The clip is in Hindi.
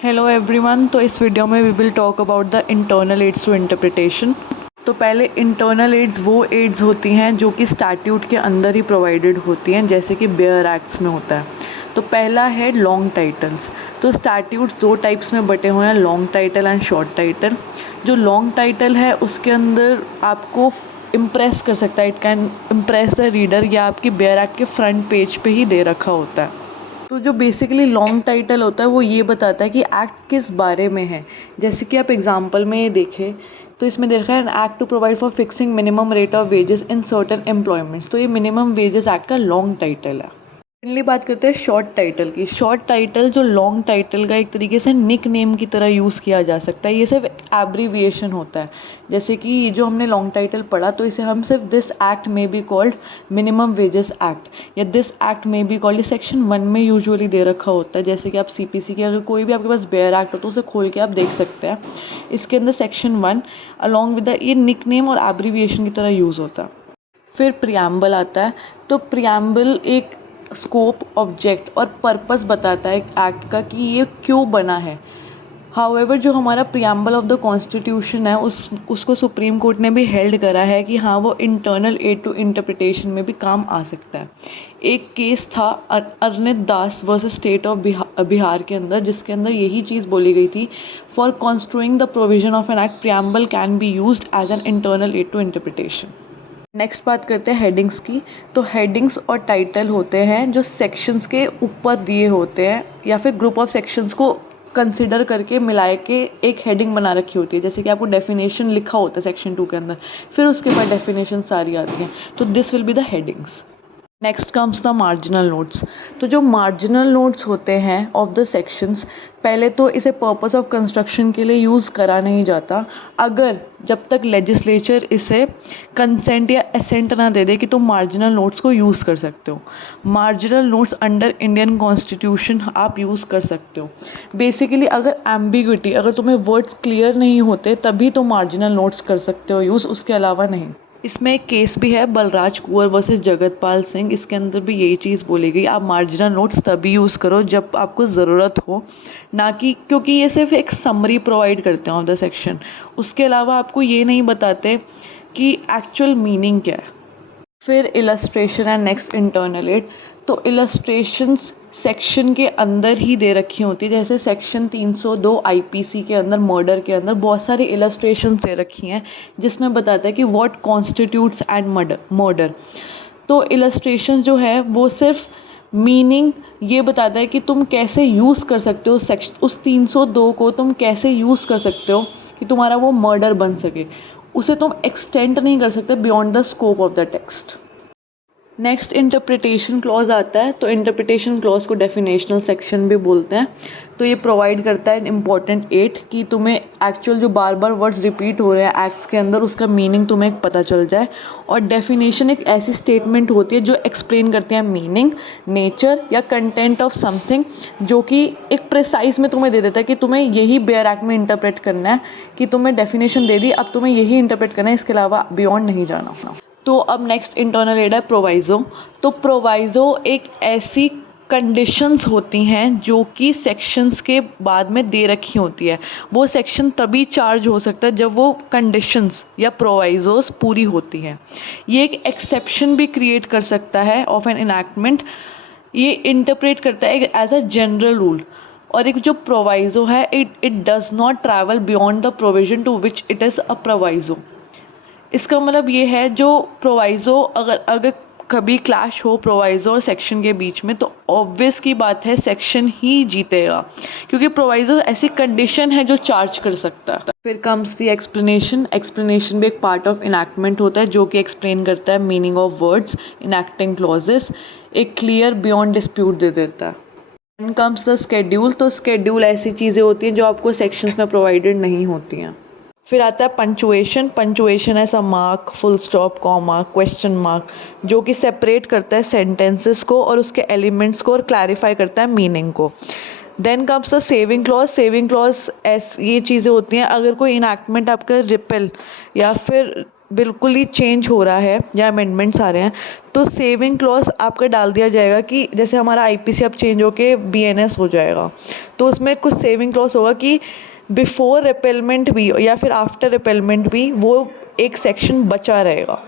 Hello everyone. तो इस वीडियो में we will talk about the internal aids to interpretation. तो पहले इंटरनल एड्स वो एड्स होती हैं जो कि स्टैट्यूट के अंदर ही प्रोवाइडेड होती हैं, जैसे कि बेयर एक्ट्स में होता है। तो पहला है लॉन्ग टाइटल्स। तो स्टैट्यूट्स दो टाइप्स में बटे हुए हैं, long title and short title. जो लॉन्ग टाइटल है उसके अंदर आपको इम्प्रेस कर सकता है, it can impress the reader, या आपकी बेयर एक्ट के फ्रंट पेज पे ही दे रखा होता है। तो जो बेसिकली लॉन्ग टाइटल होता है वो ये बताता है कि एक्ट किस बारे में है। जैसे कि आप एग्जांपल में ये देखें तो इसमें देखा है, an act to provide for fixing minimum rate of wages in certain employments. तो ये मिनिमम वेजेस एक्ट का लॉन्ग टाइटल है। फाइनली बात करते हैं शॉर्ट टाइटल की। शॉर्ट टाइटल जो लॉन्ग टाइटल का एक तरीके से निक नेम की तरह यूज़ किया जा सकता है, ये सिर्फ एब्रीविएशन होता है। जैसे कि ये जो हमने लॉन्ग टाइटल पढ़ा, तो इसे हम सिर्फ दिस एक्ट में be called minimum wages act, या दिस एक्ट में बी कॉल्ड, सेक्शन 1 में यूजुअली दे रखा होता है। जैसे कि आप सीपीसी की अगर कोई भी आपके पास बेयर एक्ट हो तो उसे खोल के आप देख सकते हैं। इसके अंदर सेक्शन 1 अलॉन्ग विद द ये निक नेम और एब्रीविएशन की तरह यूज़ होता है। फिर प्रियम्बल आता है। तो प्रियम्बल एक स्कोप, ऑब्जेक्ट और पर्पस बताता है एक्ट का कि ये क्यों बना है। हाउएवर जो हमारा प्रियम्बल ऑफ द कॉन्स्टिट्यूशन है उसको सुप्रीम कोर्ट ने भी हेल्ड करा है कि हाँ, वो इंटरनल एड टू इंटरप्रिटेशन में भी काम आ सकता है। एक केस था Arnit Das versus state of Bihar के अंदर, जिसके अंदर यही चीज़ बोली गई थी, for construing the provision of an act preamble can be used as an internal aid to interpretation. Next बात करते हैं हेडिंग्स की। तो हेडिंग्स और टाइटल होते हैं जो सेक्शंस के ऊपर दिए होते हैं, या फिर ग्रुप ऑफ सेक्शंस को कंसिडर करके मिला के एक हेडिंग बना रखी होती है। जैसे कि आपको डेफिनेशन लिखा होता है सेक्शन 2 के अंदर, फिर उसके बाद डेफिनेशन सारी आती हैं। तो this will be the headings. Next comes the marginal notes. तो जो मार्जिनल नोट्स होते हैं ऑफ द सेक्शंस, पहले तो इसे पर्पस ऑफ कंस्ट्रक्शन के लिए यूज़ करा नहीं जाता, अगर जब तक लेजिस्लेचर इसे कंसेंट या एसेंट ना दे दे कि तुम मार्जिनल नोट्स को यूज़ कर सकते हो। Marginal notes under Indian constitution आप यूज़ कर सकते हो। बेसिकली अगर एम्बिग्विटी, अगर तुम्हें वर्ड्स क्लियर नहीं होते तभी तो मार्जिनल नोट्स कर सकते हो यूज़, उसके अलावा नहीं। इसमें एक केस भी है, बलराज कुंवर वर्सेस जगतपाल सिंह। इसके अंदर भी यही चीज़ बोली गई, आप मार्जिनल नोट्स तभी यूज़ करो जब आपको ज़रूरत हो, ना कि क्योंकि ये सिर्फ एक समरी प्रोवाइड करते हैं ऑफ द सेक्शन, उसके अलावा आपको ये नहीं बताते कि एक्चुअल मीनिंग क्या है। फिर illustration and next internal aid. तो इलस्ट्रेशंस सेक्शन के अंदर ही दे रखी होती है। जैसे सेक्शन 302 आईपीसी के अंदर मर्डर के अंदर बहुत सारी इलस्ट्रेशंस दे रखी हैं, जिसमें बताता है कि व्हाट कॉन्स्टिट्यूट्स एंड मर्डर। तो इलस्ट्रेशन जो है वो सिर्फ मीनिंग ये बताता है कि तुम कैसे यूज़ कर सकते हो सेक्शन, उस 302 को तुम कैसे यूज़ कर सकते हो कि तुम्हारा वो मर्डर बन सके। उसे तुम एक्सटेंड नहीं कर सकते beyond the scope of the text. Next interpretation clause आता है। तो इंटरप्रिटेशन क्लॉज को डेफिनेशनल सेक्शन भी बोलते हैं। तो ये प्रोवाइड करता है इम्पॉर्टेंट एड कि तुम्हें एक्चुअल जो बार बार वर्ड्स रिपीट हो रहे हैं एक्ट्स के अंदर, उसका मीनिंग तुम्हें पता चल जाए। और डेफिनेशन एक ऐसी स्टेटमेंट होती है जो एक्सप्लेन करती है मीनिंग, नेचर या कंटेंट ऑफ समथिंग, जो कि एक प्रिसाइज में तुम्हें दे देता है कि तुम्हें यही बेयर एक्ट में इंटरप्रेट करना है, कि तुम्हें डेफिनेशन दे दी, अब तुम्हें यही इंटरप्रेट करना है, इसके अलावा बियॉन्ड नहीं जाना। तो अब नेक्स्ट इंटरनल एड है प्रोवाइज़ो। तो प्रोवाइज़ो एक ऐसी कंडीशंस होती हैं जो कि सेक्शंस के बाद में दे रखी होती है। वो सेक्शन तभी चार्ज हो सकता है जब वो कंडीशंस या प्रोवाइज़ोस पूरी होती हैं। ये एक एक्सेप्शन भी क्रिएट कर सकता है ऑफ एन इनैक्टमेंट। ये इंटरप्रेट करता है एज अ जनरल रूल। और एक जो प्रोवाइज़ो है, it does not travel beyond the provision to which it is a proviso. इसका मतलब ये है, जो प्रोवाइज़ो अगर कभी क्लैश हो प्रोवाइज़ो और सेक्शन के बीच में, तो ऑब्वियस की बात है सेक्शन ही जीतेगा, क्योंकि प्रोवाइज़ो ऐसी कंडीशन है जो चार्ज कर सकता है। फिर कम्स दी एक्सप्लेनेशन। एक्सप्लेनेशन भी एक पार्ट ऑफ इनैक्टमेंट होता है जो कि एक्सप्लेन करता है meaning of words, enacting clauses, एक क्लियर बियॉन्ड डिस्प्यूट दे देता है। Then comes the schedule. तो स्केड्यूल ऐसी चीज़ें होती हैं जो आपको सेक्शंस में प्रोवाइडेड नहीं होती हैं। फिर आता है पंचुएशन। पंचुएशन है some mark, full stop, comma, question mark, जो कि सेपरेट करता है सेंटेंसेस को और उसके एलिमेंट्स को और क्लैरिफाई करता है मीनिंग को। Then comes the saving clause. Saving clause ये चीज़ें होती हैं अगर कोई इनैक्टमेंट आपका रिपेल या फिर बिल्कुल ही चेंज हो रहा है या अमेंडमेंट्स आ रहे हैं, तो सेविंग क्लॉज आपका डाल दिया जाएगा कि जैसे हमारा आईपीसी अब चेंज होके बीएनएस हो जाएगा, तो उसमें कुछ सेविंग क्लॉज होगा कि बिफोर रिपेलमेंट भी या फिर आफ्टर रिपेलमेंट भी वो एक सेक्शन बचा रहेगा।